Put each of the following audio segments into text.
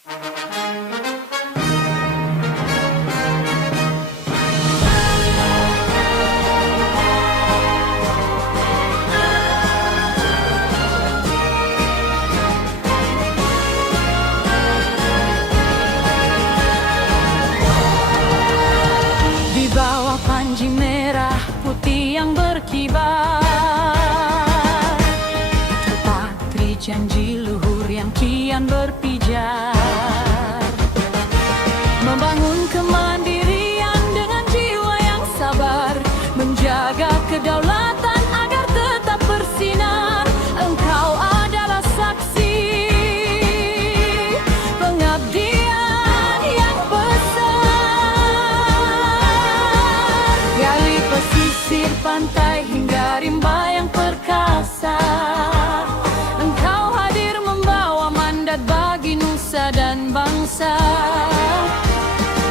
Di bawah panji merah putih yang berkibar, terpatri janji luhur yang kian berpijar, membangun kemandirian dengan jiwa yang sabar, menjaga kedaulatan agar tetap bersinar. Engkau adalah saksi pengabdian yang besar, gali pesisir pantai hingga rimba yang perkasa. Engkau hadir membawa mandat bagi nusa dan bangsa.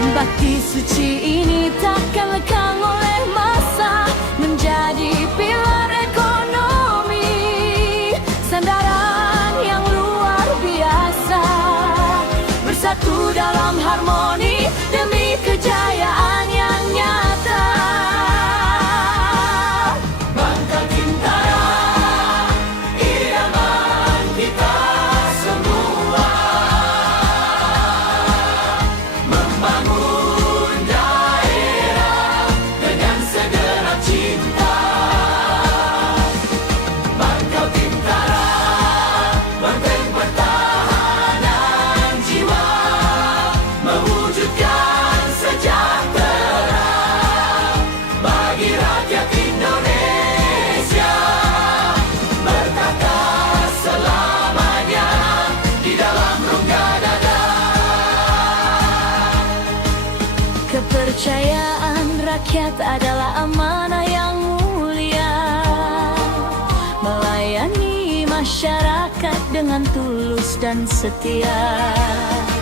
Bakti suci ini takkan lekang oleh masa, menjadi pilar ekonomi, sandaran yang luar biasa, bersatu dalam harmoni demi kejayaan yang nyata. Bangka Bintara, idaman kita semua, membangun daerah dengan segenap cinta. Bangka Bintara, benteng pertahanan jiwa, mewujudkan sejahtera bagi rakyat Indonesia, bertata selamanya di dalam rongga dada. Kepercayaan rakyat adalah amanah yang mulia, melayani masyarakat dengan tulus dan setia.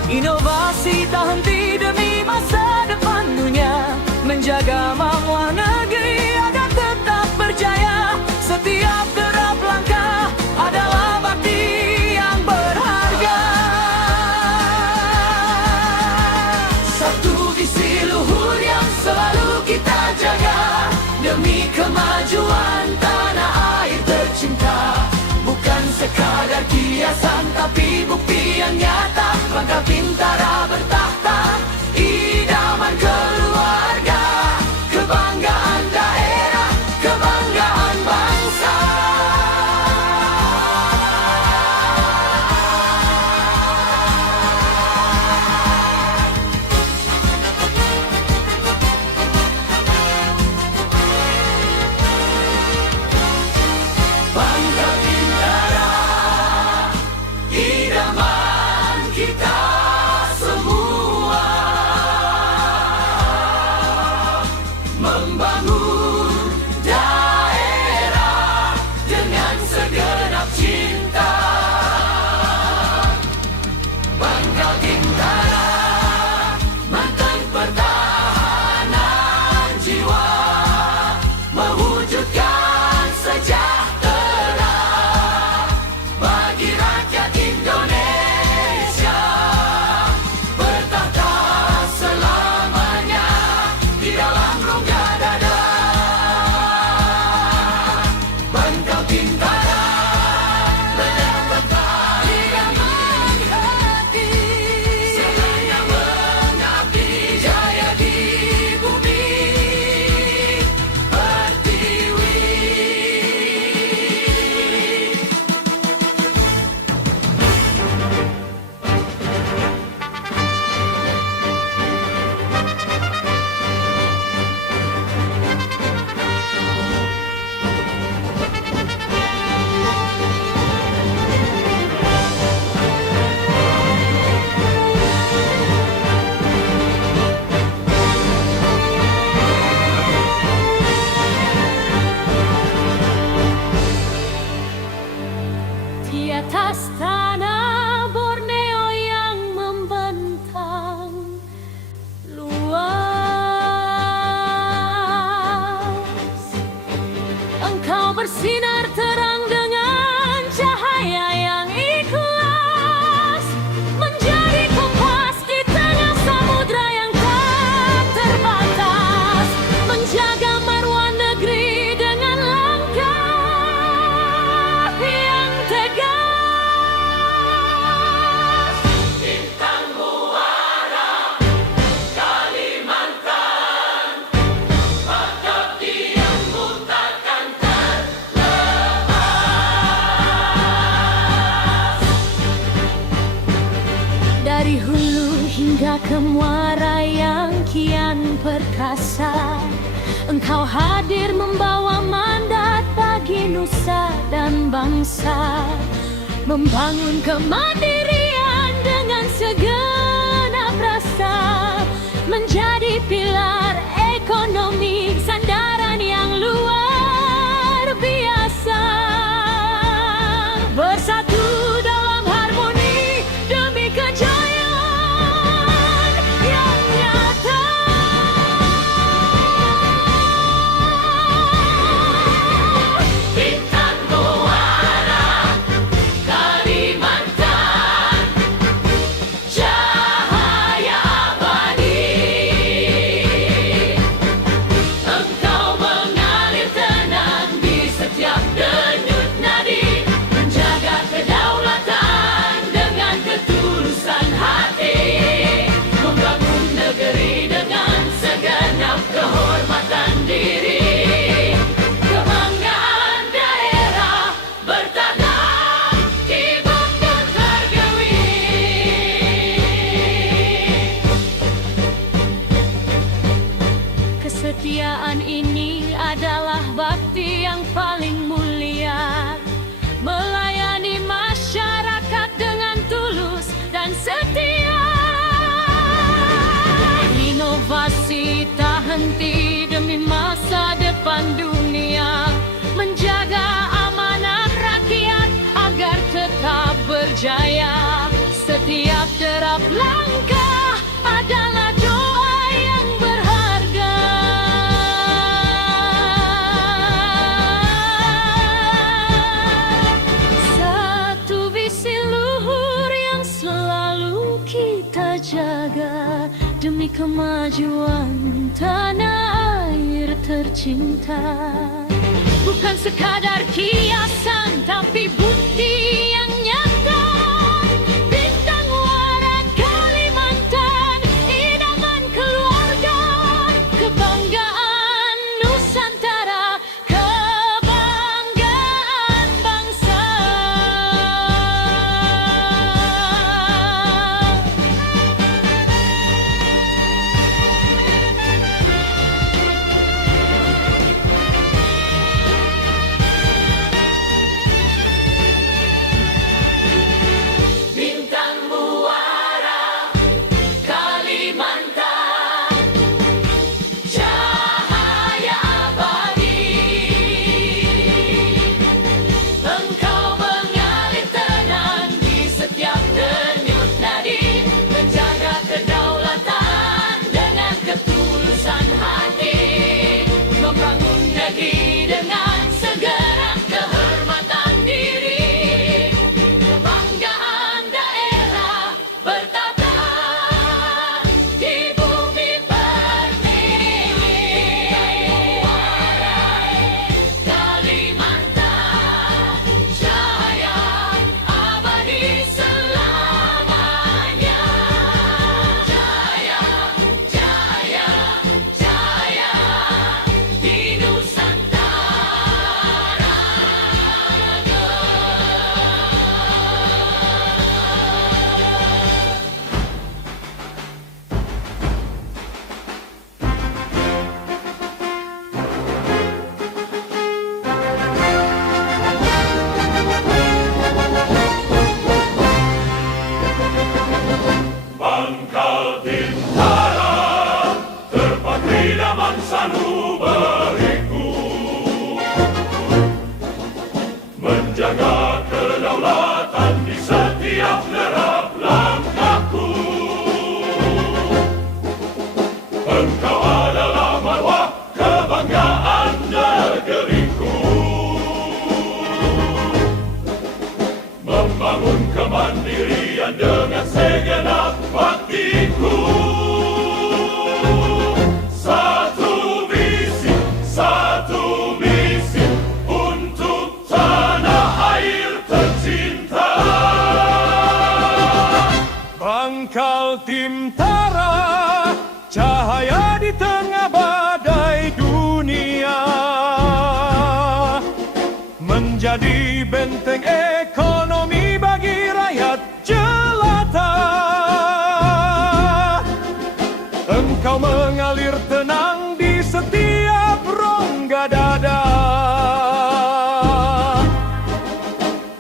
Inovasi tak henti demi masa depan dunia, menjaga marwah negeri agar tetap berjaya. Setiap derap langkah adalah bakti yang berharga. Satu visi luhur yang selalu kita jaga, demi kemajuan tanah air tercinta. Bukan sekadar kiasan tapi bukti yang nyata. Bangka Bintara bertahta, idaman keluarga, kebanggaan daerah, kebanggaan bangsa. Bangka Bintara, idaman kita semua, membangun daerah dengan segenap cinta. Bangka Bintara, mantan pertahanan jiwa, mewujudkan sejahtera bagi rakyat Indonesia, bertahta selamanya di dalam rongga dada. Bangka Bintara, ledang bertahan hati, selaya mengabdi jaya di bumi pertiwi. Di atas tanah Borneo yang membentang luas, engkau bersinar terang dengan cahaya yang ikhlas, menjadi Dari hulu hingga ke muara yang kian perkasa, Engkau hadir membawa mandat bagi nusa dan bangsa, membangun kemandirian dengan segenap rasa, menjadi pilar ekonomi, sandaran yang luar biasa. Bersatu dalam harmoni demi kejayaan yang nyata. Bintang Muara Kalimantan, cahaya abadi. Engkau mengalir tenang di setiap denyut nadi, menjaga kedaulatan dengan ketulusan hati, membangun negeri dengan segenap kehormatan diri. Kebanggaan daerah bertanam di Bukit Hargawi. Kesetiaan ini adalah bakti yang paling mulia, melayani masyarakat dengan tulus dan setia. Inovasi tak henti demi masa depan dunia, menjaga amanat rakyat agar tetap berjaya. Setiap derap langkah adalah doa yang berharga. Satu visi luhur yang selalu kita jaga, demi kemajuan tanah air tercinta. Bukan sekadar kiasan, tapi bukti yang nyata. Bintang Muara Kalimantan, idaman keluarga, kebanggaan Nusantara, kebanggaan bangsa. Bintang Muara Kalimantan, cahaya abadi. Engkau mengalir tenang di setiap denyut nadi, menjaga kedaulatan dengan ketulusan hati, membangun negeri dengan segenap kehormatan diri. Kebanggaan daerah bertata di bumi pertiwi. Kalimantan, cahaya abadi selamanya. Jaya, jaya, jaya di Nusantara. Pangkal Bintara, terpatri dalam sanubariku, menjaga kedaulatan di setiap derap langkahku. Engkau adalah marwah kebanggaan negeriku, membangun kemandirian dengan segenap baktiku. Satu visi, satu misi untuk tanah air tercinta. Pangkal Bintara, cahaya di tengah badai dunia, menjadi benteng ekonomi bagi rakyat jelata. engkau mengalir tenang di setiap rongga dada.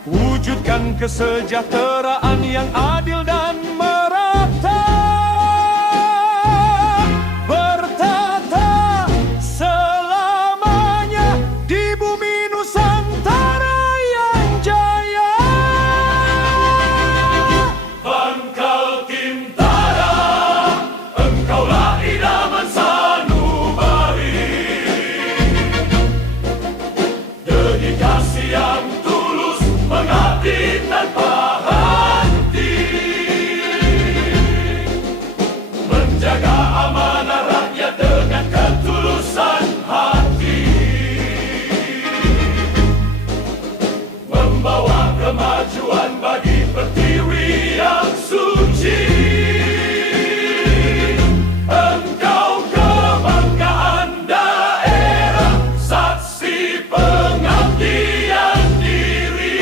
Wujudkan kesejahteraan yang adil dan merata, bertata selamanya di bumi Nusantara yang jaya. Pangkal Tintara, engkaulah idaman sanubari. Dedikasi yang tulus mengabdi tanpa henti, menjaga amanah rakyat dengan ketulusan hati, membawa kemajuan bagi pertiwi yang suci. Engkau kebanggaan daerah, saksi pengabdian diri.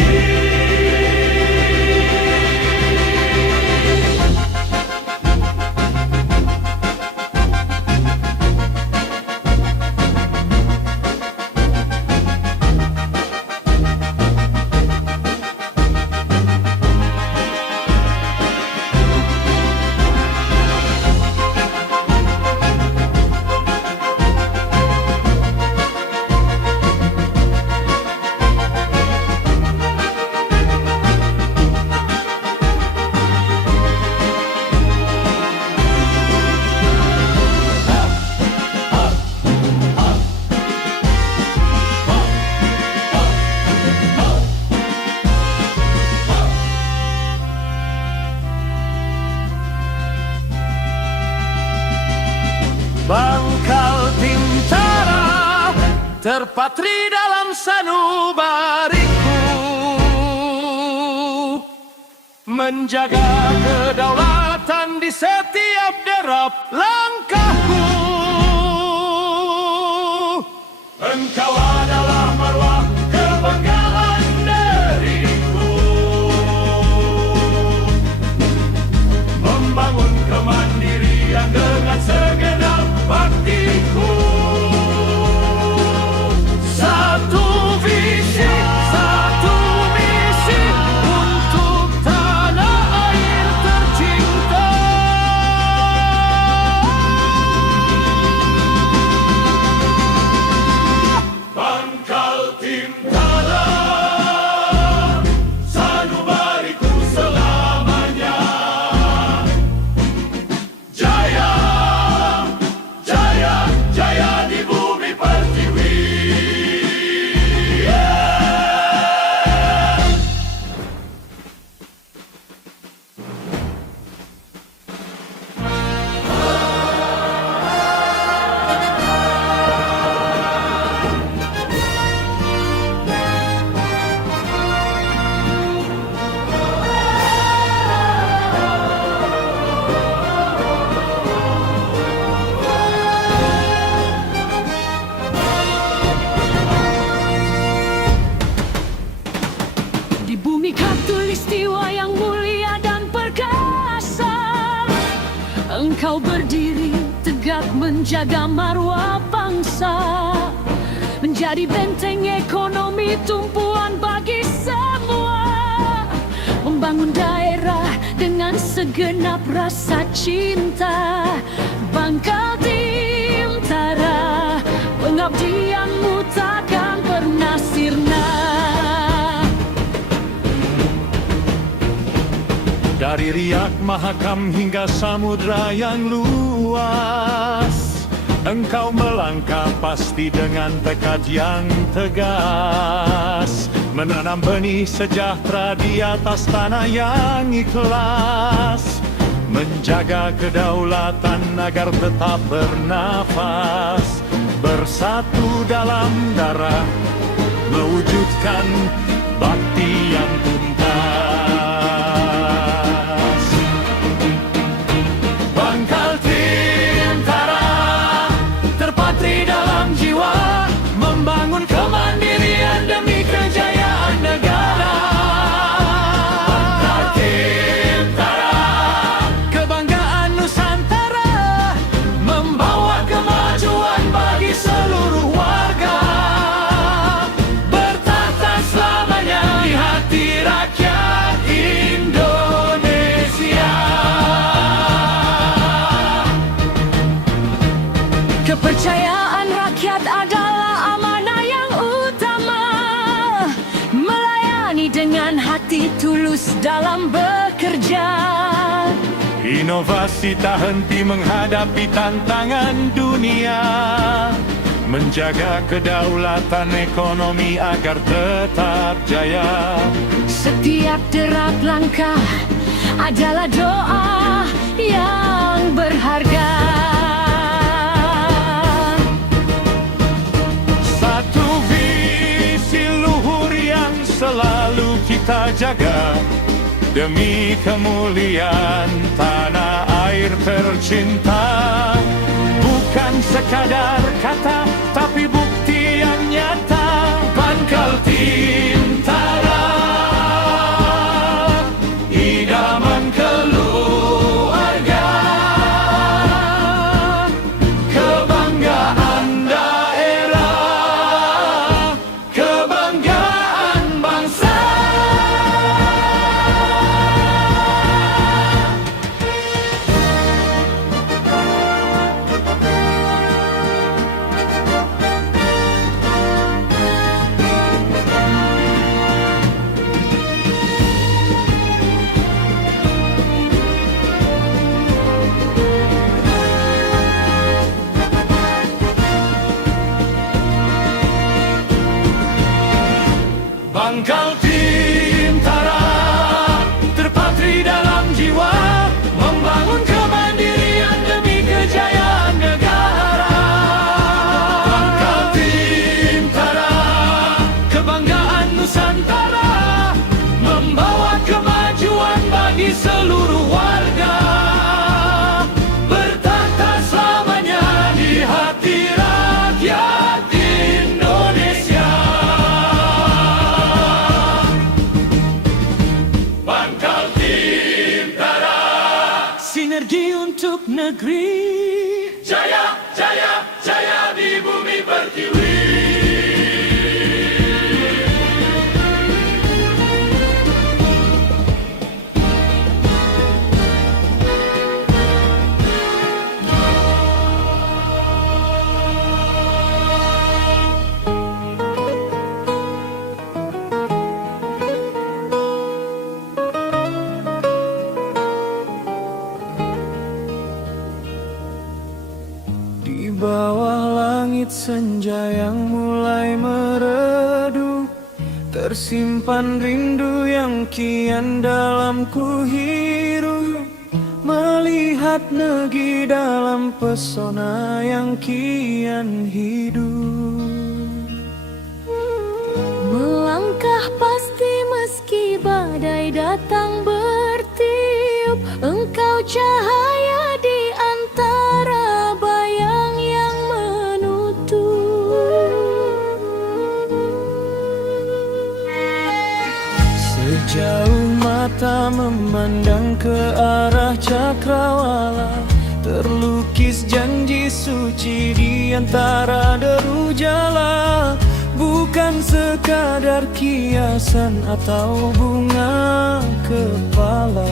Pangkal Tintara terpatri dalam sanubariku, menjaga kedaulatan di setiap derap langkahku. Engkau adalah marwah kebanggaan dariku, membangun kemandirian dengan segenap baktiku. Satu visi, satu misi untuk tanah air tercinta. Pangkal Tintara, sanubariku selamanya. Jaya, jaya, jaya di bumi pertiwi. Di bumi khatulistiwa yang mulia dan perkasa, engkau berdiri tegak menjaga marwah bangsa, menjadi benteng ekonomi tumpuan bagi semua, membangun daerah dengan segenap rasa cinta. Pangkal Tintara, pengabdianmu takkan pernah sirna. Dari Riak Mahakam hingga samudra yang luas, engkau melangkah pasti dengan tekad yang tegas, menanam benih sejahtera di atas tanah yang ikhlas, menjaga kedaulatan agar tetap bernafas, bersatu dalam darah, mewujudkan bakti yang tuntas. Pangkal Tintara terpatri dalam jiwa, membangun kemandirian demi kejayaan negara. Pangkal Tintara, kebanggaan Nusantara, Inovasi tak henti menghadapi tantangan dunia, menjaga kedaulatan ekonomi agar tetap jaya. Setiap derap langkah adalah doa yang berharga. Satu visi luhur yang selalu kita jaga, demi kemuliaan tanah air tercinta. Bukan sekadar kata, tapi bukti yang nyata. Bankaltim Tara, idaman keluarga, kebanggaan daerah, kebanggaan bangsa. Bankaltim Tara terpatri dalam jiwa, membangun kemandirian demi kejayaan negara. Bankaltim Tara, kebanggaan Nusantara, membawa kemajuan bagi seluruh warga, bertata selamanya di hati rakyat Indonesia. Bankaltim Tara, sinergi untuk negeri. Jaya, jaya, jaya di bumi pertiwi. Di bawah langit senja yang mulai meredup, tersimpan rindu yang kian dalam ku hirup. Melihat negeri dalam pesona yang kian hidup. Melangkah pasti meski badai datang bertiup, engkau cahaya di antara bayang yang menutup. Sejauh mata memandang ke arah cakrawala, terlukis janji suci di antara deru jala. Bukan sekadar kiasan atau bunga kepala,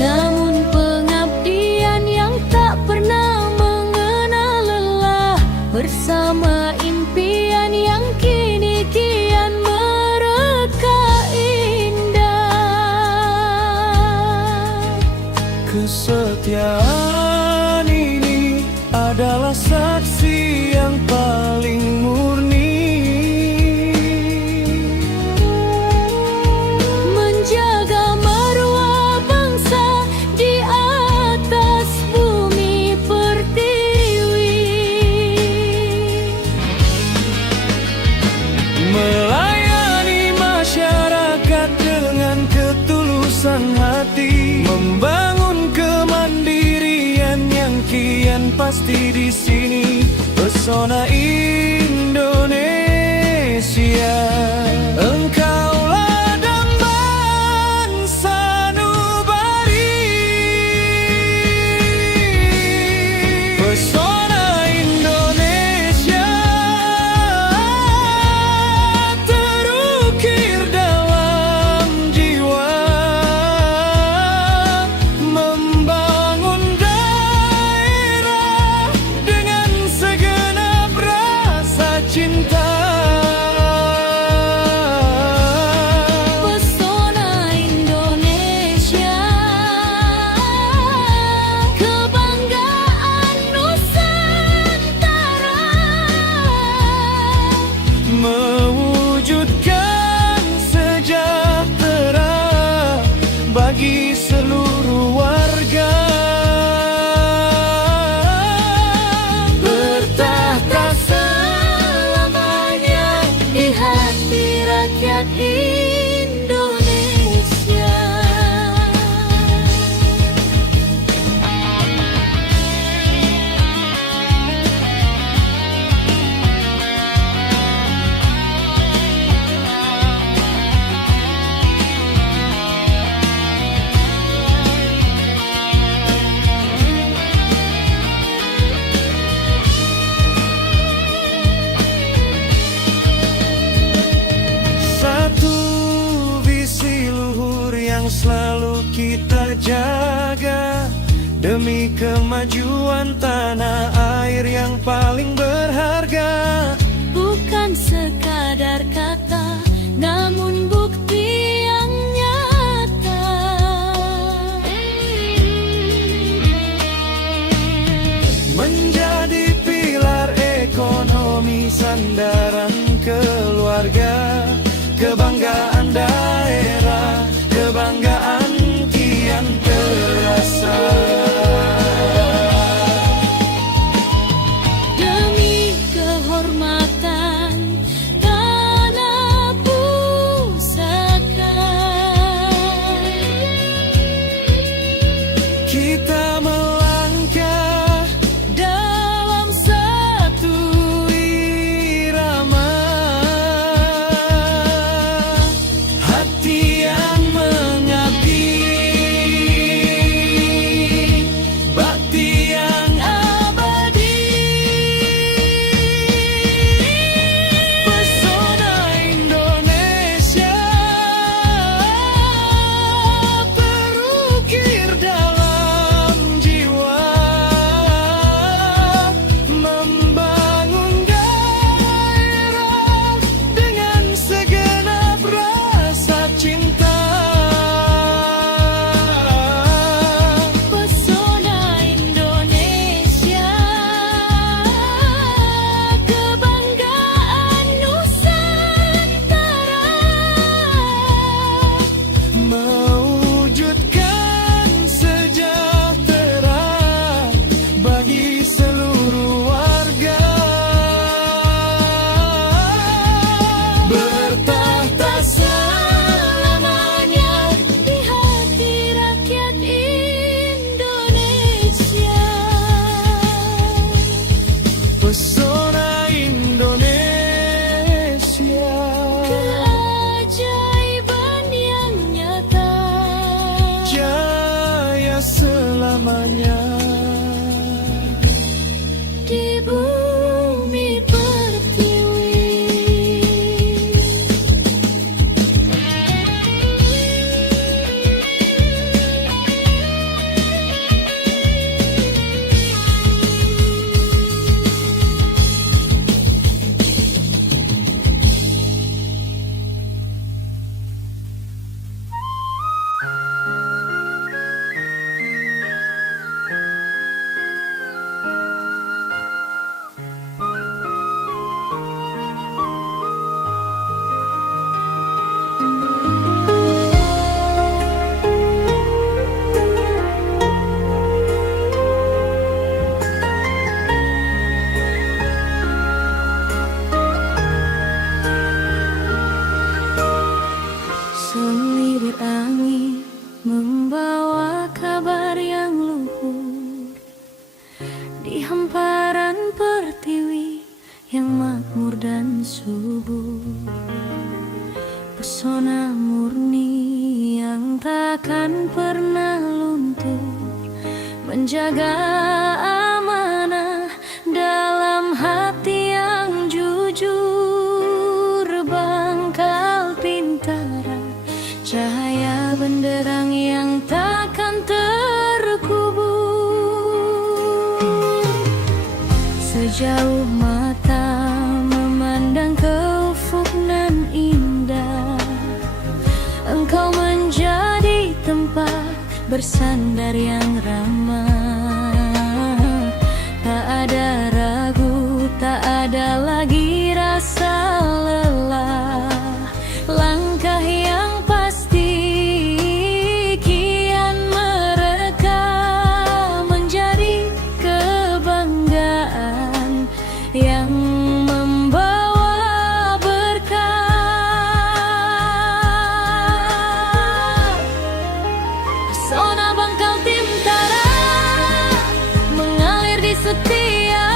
namun pengabdian yang tak pernah mengenal lelah, bersama impian yang kini kian mereka indah. Kesetiaan ini adalah saksi yang paling murni, menjaga maruah bangsa di atas bumi pertiwi, melayani masyarakat dengan ketulusan hati, membangun kemandirian yang kian pasti di sini. Pesona Indonesia, engkaulah dambaan sanubari. Pesona Indonesia terukir dalam jiwa, membangun daerah dengan segenap rasa cinta. yang selalu kita jaga demi kemajuan tanah air yang paling berharga. Bukan sekadar kata, namun bukti yang nyata. Menjadi pilar ekonomi, sandaran keluarga, kebanggaan daerah, kebanggaan kian terasa. Demi kehormatan tanah pusaka, Kita melangkah dalam satu irama, hati yang mengabdi, bakti yang abadi. Pesona Indonesia terukir dalam jiwa, membangun daerah dengan segenap rasa cinta. pesona Indonesia, kebanggaan Nusantara, Mewujudkan sejahtera bagi seluruh warga, bertahta selamanya di hati rakyat Indonesia. pesona Indonesia. Keajaiban yang nyata, Jaya selamanya di bumi pertiwi. Selirir angin membawa kabar yang luhur di hamparan pertiwi yang makmur dan subur. Pesona murni yang takkan pernah luntur, menjaga amanah dalam hati yang jujur. Bangkal Pintara, cahaya benderang yang takkan terkubur. Sejauh mata memandang ke ufuk nan indah, engkau menjadi tempat bersandar yang ramah. Tak ada ragu, tak ada lagi rasa lelah. Langkah yang pasti kian merekam, menjadi kebanggaan yang membawa berkah. Pesona Bangkal Pintara mengalir di setiap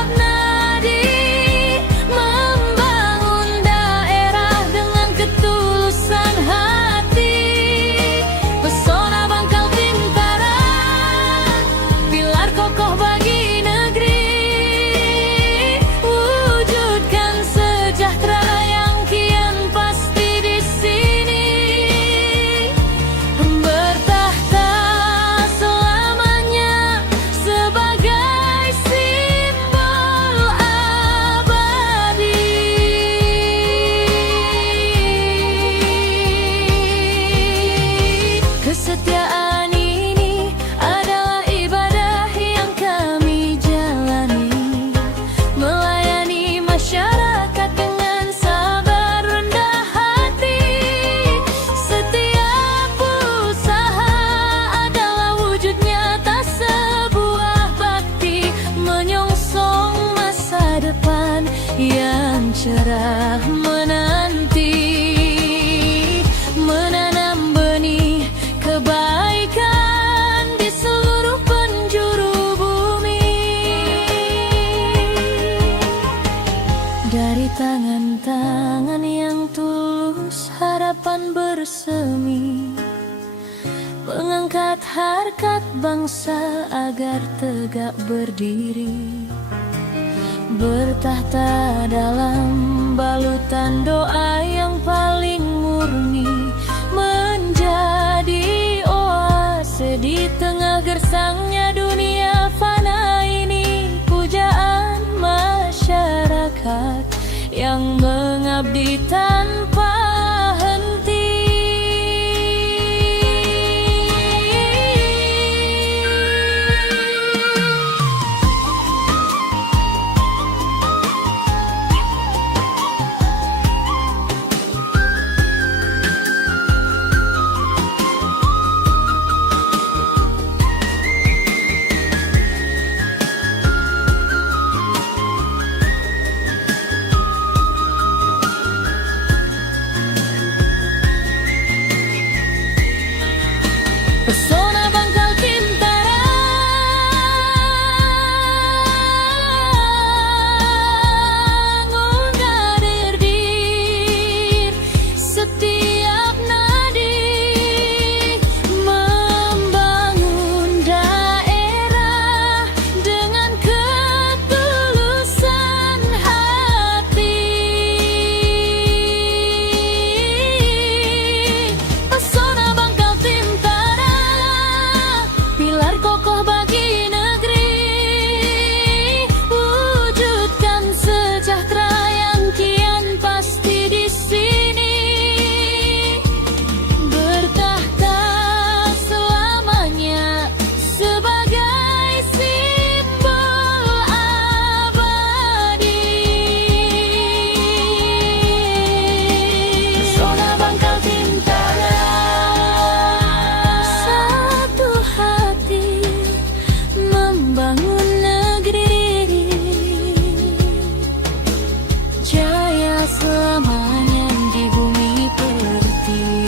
harkat bangsa agar tegak berdiri, bertahta dalam balutan doa yang paling murni, menjadi oase di tengah gersangnya dunia fana ini. Pujaan masyarakat yang mengabdi tanpa henti. Pesona Bangkal Tintara mengadir setiap nadi, membangun daerah dengan ketulusan hati. Pesona Bangkal Tintara, pilar kokoh bagi negeri, wujudkan sejahtera yang kian pasti di sini, bertahta selamanya sebagai simbol abadi. Pesona Bangkal Tintara, satu hati membangun negeri, jaya selamanya di bumi pertiwi.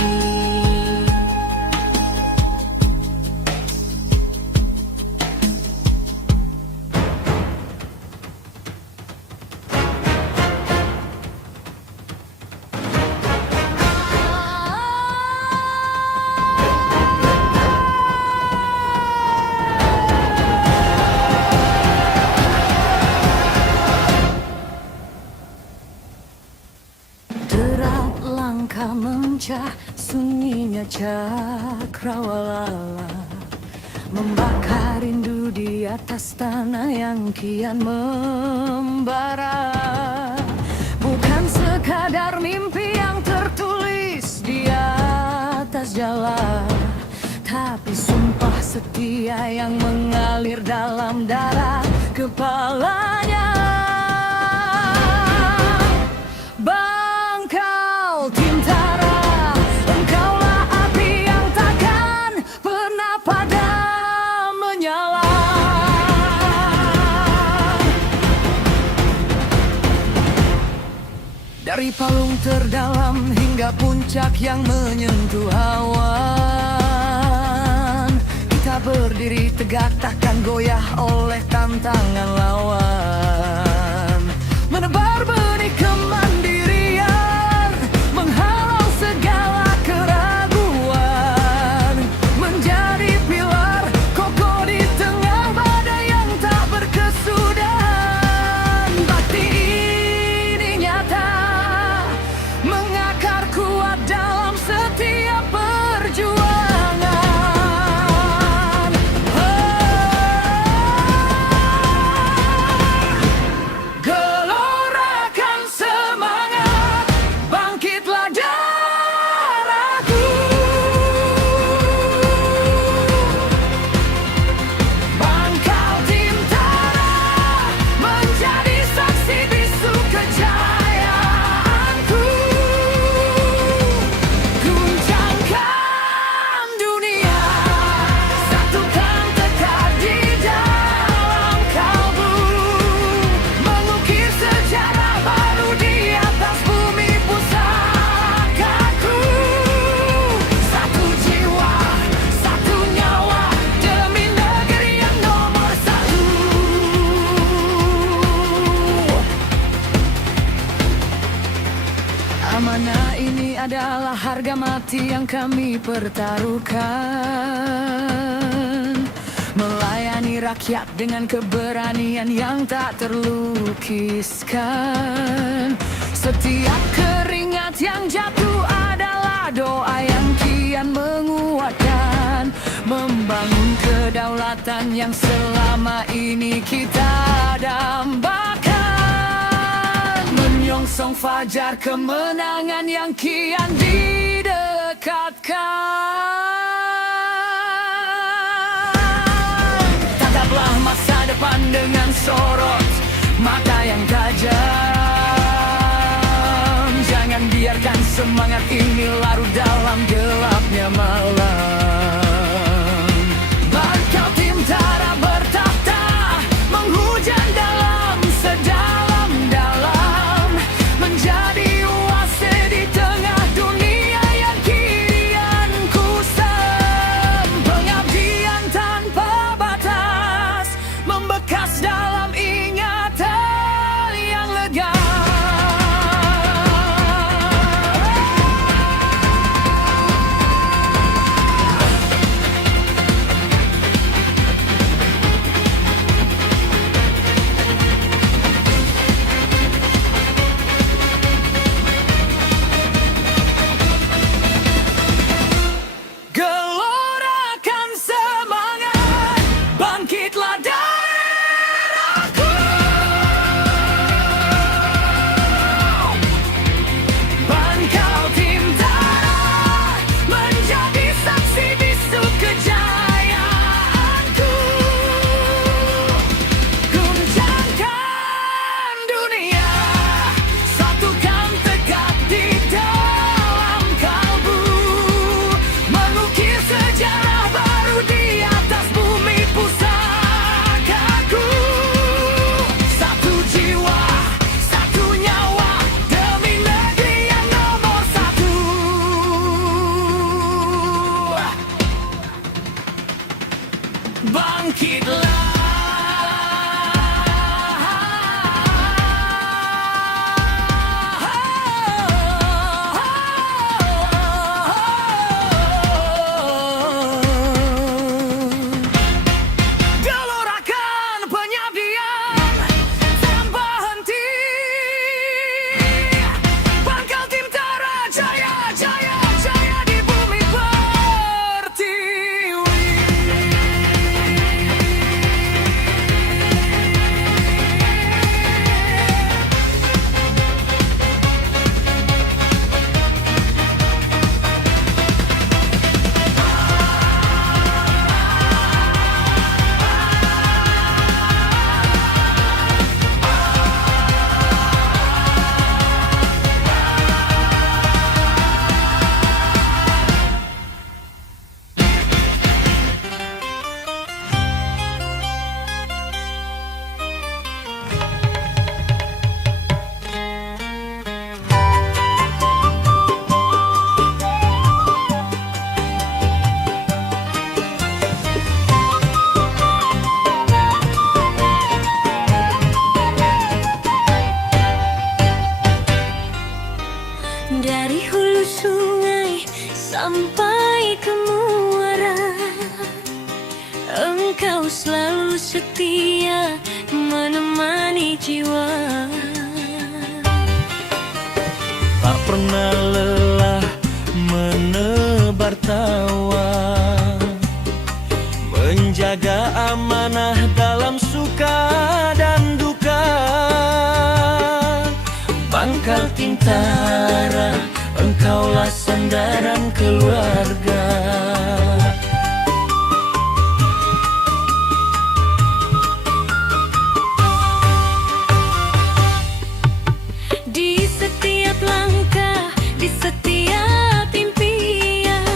Derap langkah mencah sunyinya cakrawala, membakar rindu di atas tanah yang kian membara. Bukan sekadar mimpi yang tertulis di atas jalan, tapi sumpah setia yang mengalir dalam darah kepalanya. Bangkal Tintara, engkaulah api yang takkan pernah padam menyala. Dari palung terdalam hingga puncak yang menyentuh awan, kita berdiri tegak takkan goyah oleh tantangan lawan. Menebar benih kemandirian, menghalau segala keraguan, menjadi pilar kokoh di tengah badai yang tak berkesudahan. Bakti ini nyata, mengakar kuat dalam setiap perjuangan. Gelorakan semangat, bangkitlah darahku. Bangkal Tintara menjadi saksi bisu kejayaanku. Guncangkan dunia, satukan tekad di dalam kalbu, mengukir sejarah baru di atas bumi pusakaku. Satu jiwa, satu nyawa, demi negeri yang nomor satu. Amanah ini adalah harga mati yang kami pertaruhkan. demi rakyat dengan keberanian yang tak terlukiskan. Setiap keringat yang jatuh adalah doa yang kian menguatkan, membangun kedaulatan yang selama ini kita dambakan, menyongsong fajar kemenangan yang kian didekatkan. Tataplah masa depan dengan sorot mata yang tajam. Jangan biarkan semangat ini larut dalam gelapnya malam. Bangkal Timtara bertahta, menghujan dalam sedalam-dalam, menjadi oase di tengah dunia yang kian kusam. Pengabdian tanpa batas membekas dalam ingatan yang lega. Gelorakan semangat, bangkitlah daerahku. Bangkal Timtara menjadi saksi bisu kejayaanku. Guncangkan dunia, satukan tegak di dalam kalbu, mengukir sejarah baru di atas bumi pusakaku. Satu jiwa, satu nyawa, demi negeri yang nomor satu. Gelorakan pengabdian tanpa henti. Bangkal Timtara jaya, jaya, jaya di bumi pertiwi. Dari hulu sungai sampai ke muara, Engkau selalu setia menemani jiwa. Tak pernah lelah menebar tawa, menjaga amanah dalam suka dan duka. Bangkal Timtara, engkaulah sandaran keluarga. Di setiap langkah, di setiap impian,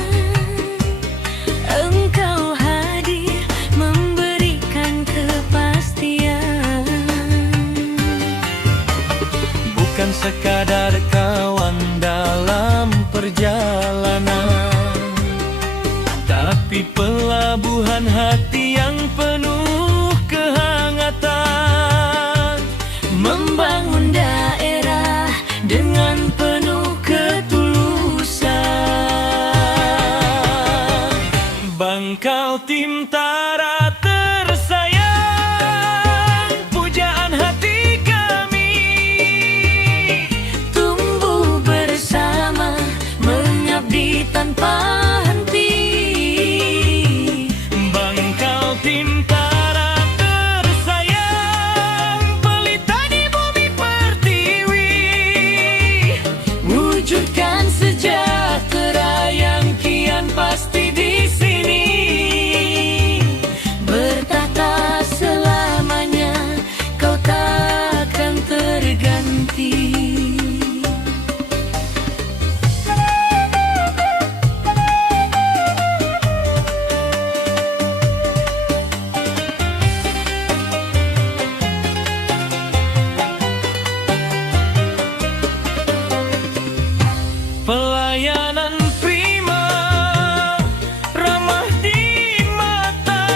Engkau hadir memberikan kepastian. Bukan sekadar kawan dalam perjalanan, tapi pelabuhan hati yang penuh kehangatan, Membangun daerah dengan penuh ketulusan. Bangkal Timtara tersayang. tanpa henti. Bangkal Tintara tersayang, pelita di bumi pertiwi, Wujudkan sejahtera yang kian pasti di sini. Bertahta selamanya, kau takkan terganti. pelayanan prima, ramah di mata,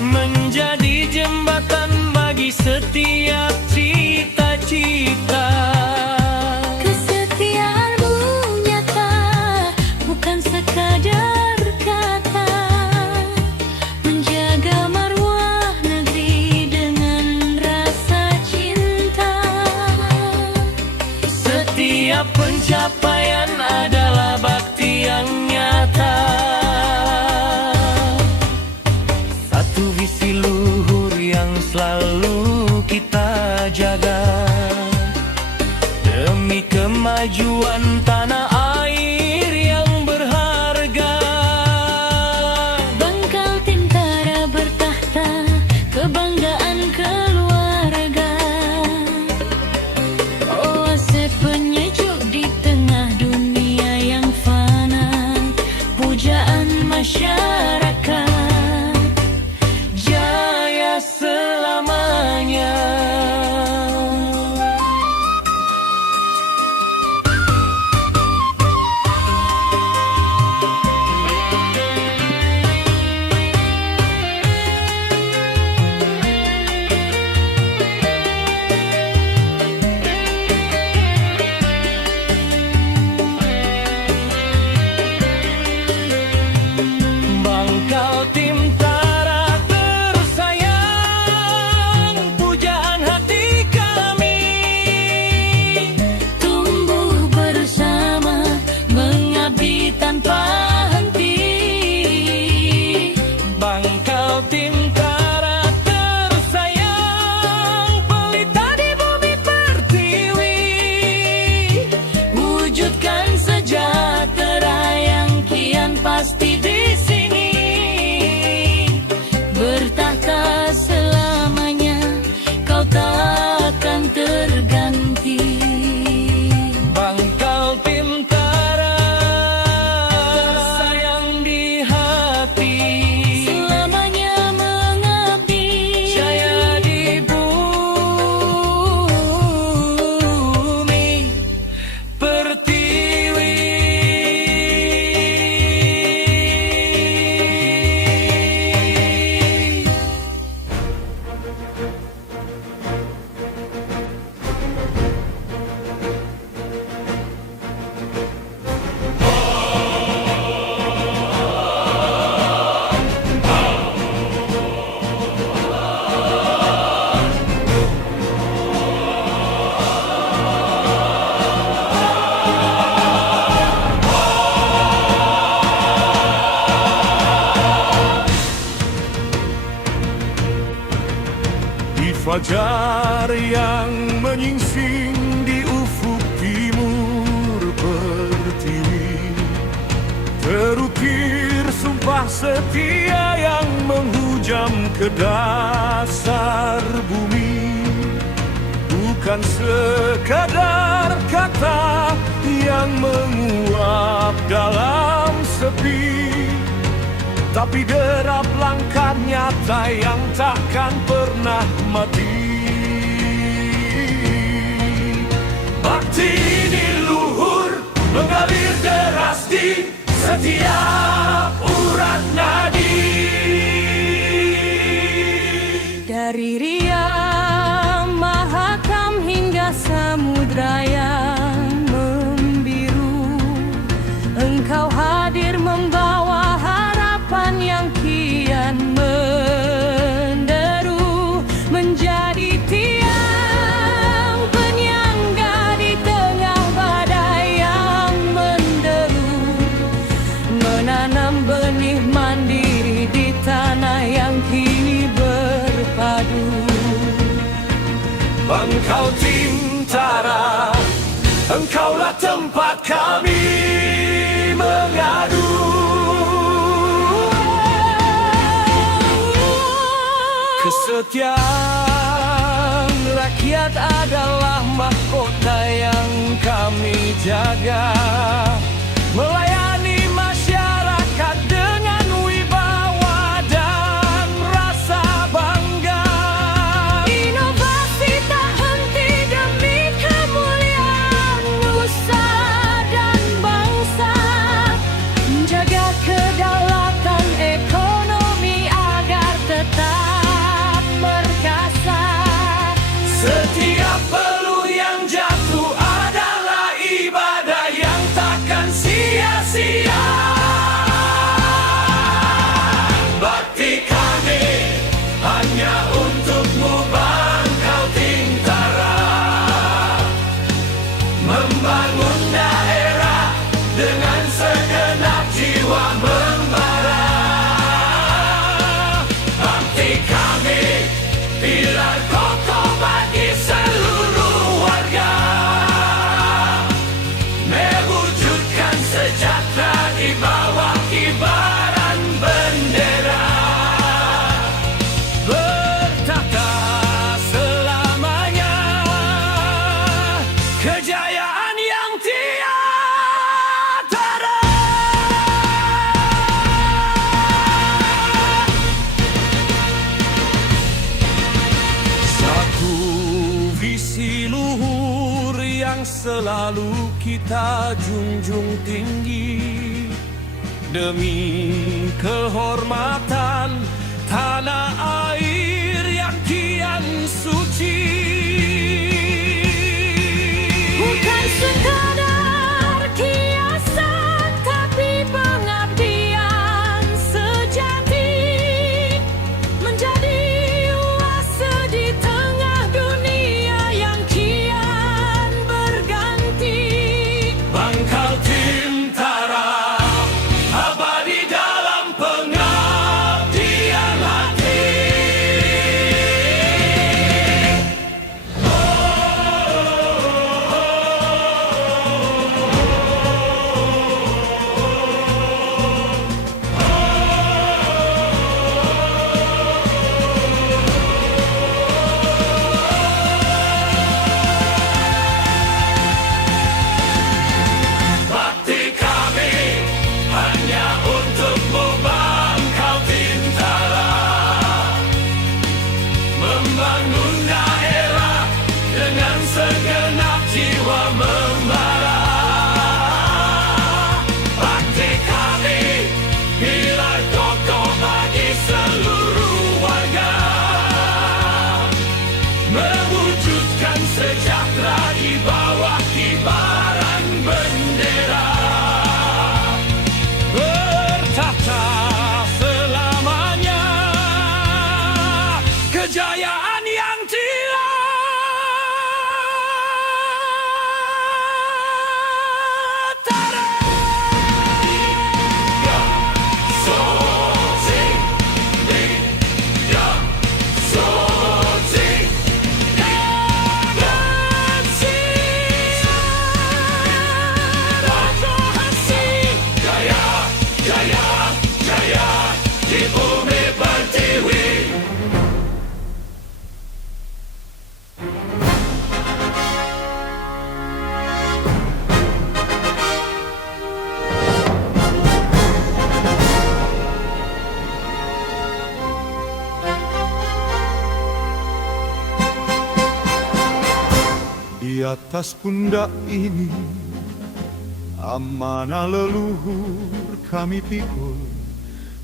menjadi jembatan bagi setiap cita-cita. Kesetiaanmu nyata, bukan sekadar kata. Menjaga marwah negeri dengan rasa cinta. Setiap pencapaian adalah bakti yang nyata. Satu visi luhur yang selalu kita jaga, demi kemajuan tanah air yang berharga. Bangkal Tintara bertahta, kebanggaan keluarga. Oase penyejuk di tengah dunia yang fana, pujaan masyarakat, Jaya selamanya. Bangkal Tintara tersayang, pujaan hati kami. tumbuh bersama, mengabdi tanpa henti. Bangkal Tintara tersayang, pelita di bumi pertiwi, Wujudkan sejahtera yang kian pasti di sini. Bertahta selamanya, kau takkan terganti. Bangkal Tintara tersayang di hati, Selamanya mengabdi, jaya di bumi pertiwi. Di fajar yang menyingsing di ufuk timur pertiwi, terukir sumpah setia yang menghujam ke dasar bumi. Bukan sekadar kata yang menguap dalam sepi, tapi derap langkah nyata yang takkan pernah mati. Bakti ini luhur, mengalir deras di setiap urat nadi. dari Riau, Mahakam hingga samudra yang membiru. Engkau hadir membawa harapan yang kian menderu, menjadi tiang penyangga di tengah badai yang menderu. Bangkal Tintara, engkaulah tempat kami mengadu. Kesetiaan rakyat adalah mahkota yang kami jaga. Melayani masyarakat dengan wibawa dan rasa bangga. Inovasi tak henti demi kemuliaan nusa dan bangsa. Menjaga kedaulatan ekonomi agar tetap perkasa. Setiap peluh yang jatuh adalah ibadah yang takkan sia-sia. Bakti kami hanya untukmu, Bangkal Tintara. Membangun daerah dengan segenap jiwa membara. Bakti kami pilar kokoh bagi seluruh warga. Mewujudkan sejahtera di bawah kibaran bendera. Bertata selamanya kejayaan yang tiada. Satu visi luhur yang selalu kita junjung tinggi, demi kehormatan tanah air yang kian suci. Bukan sekadar kiasan, tapi pengabdian sejati. Menjadi oase di tengah dunia yang kian berganti. Bangkal Tintara, abadi dalam pengabdian hati. Bakti kami hanya untukmu, Bangkal Tintara. Membangun daerah dengan segenap jiwa membara. Bakti kami pilar kokoh bagi seluruh warga. Mewujudkan sejahtera di bawah kibaran bendera. Bertata selamanya kejayaan yang tiada. Di atas pundak ini amanah leluhur kami pikul.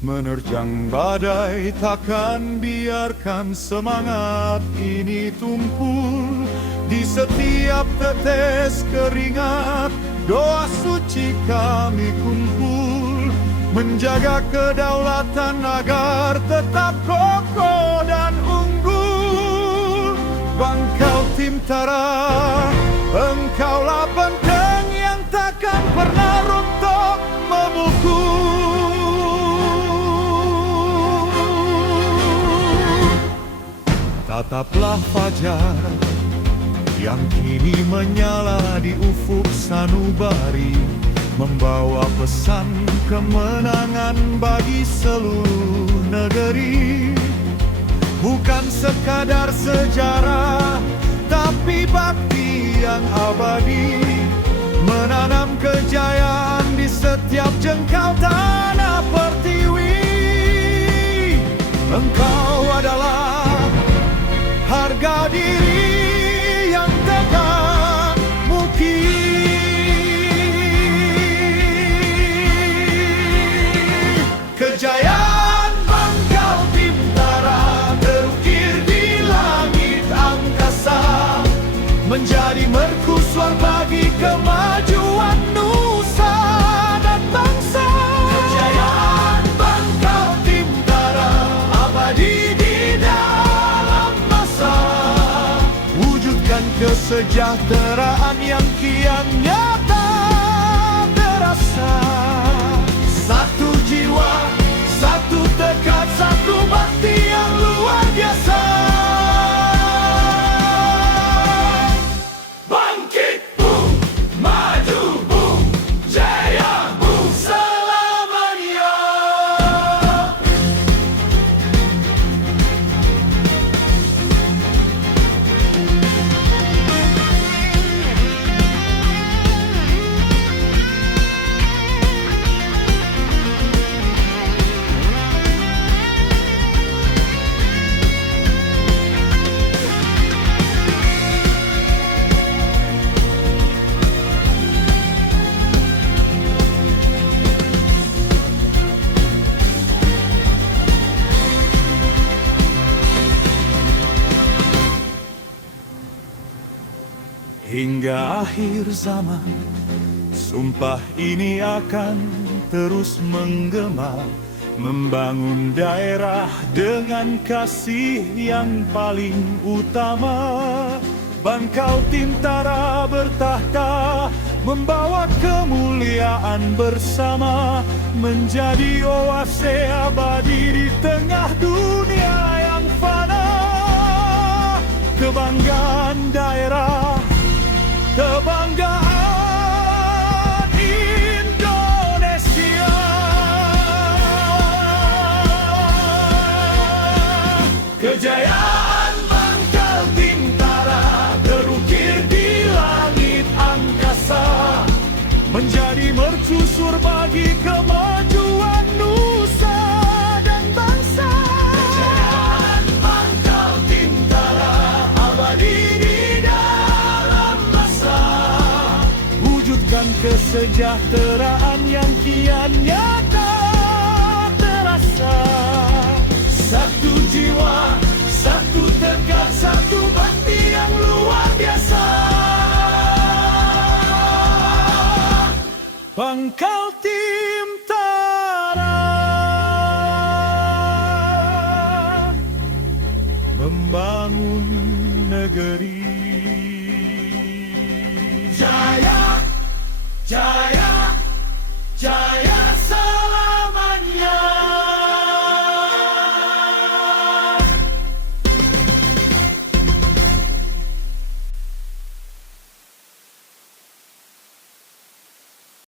Menerjang badai takkan biarkan semangat ini tumpul. Di setiap tetes keringat doa suci kami kumpul. Menjaga kedaulatan agar tetap kokoh dan unggul. Bangkal Tintara, engkaulah benteng yang takkan pernah runtuh memukul. Tataplah fajar yang kini menyala di ufuk sanubari, membawa pesan kemenangan bagi seluruh negeri. Bukan sekadar sejarah, tapi bakti yang abadi, menanam kejayaan di setiap jengkal tanah pertiwi. Engkau adalah harga diri yang tegak mukir. Kejayaan Bangkal Timtara terukir di langit angkasa, menjadi mercusuar bagi kemajuan nusa dan bangsa. Kejayaan Bangkal Timtara abadi di dalam masa, wujudkan kesejahteraan yang kian nyata terasa. Satu jiwa, satu tekad, satu bakti yang luar biasa. Bangkit Bung, maju Bung, jaya Bung selamanya. Hingga akhir zaman, sumpah ini akan terus menggema, membangun daerah dengan kasih yang paling utama. Bangkal Timtara bertahta, membawa kemuliaan bersama, menjadi oase abadi di tengah dunia yang fana. Kebanggaan daerah, kebanggaan Indonesia. Kejayaan Bangkal Timtara terukir di langit angkasa, menjadi mercusuar bagi kemajuan nusa dan bangsa. Kejayaan Bangkal Timtara abadi di dalam masa, wujudkan kesejahteraan yang kian nyata terasa. Satu jiwa, satu tekad, satu bakti yang luar biasa. Bangkal Timtara membangun negeri.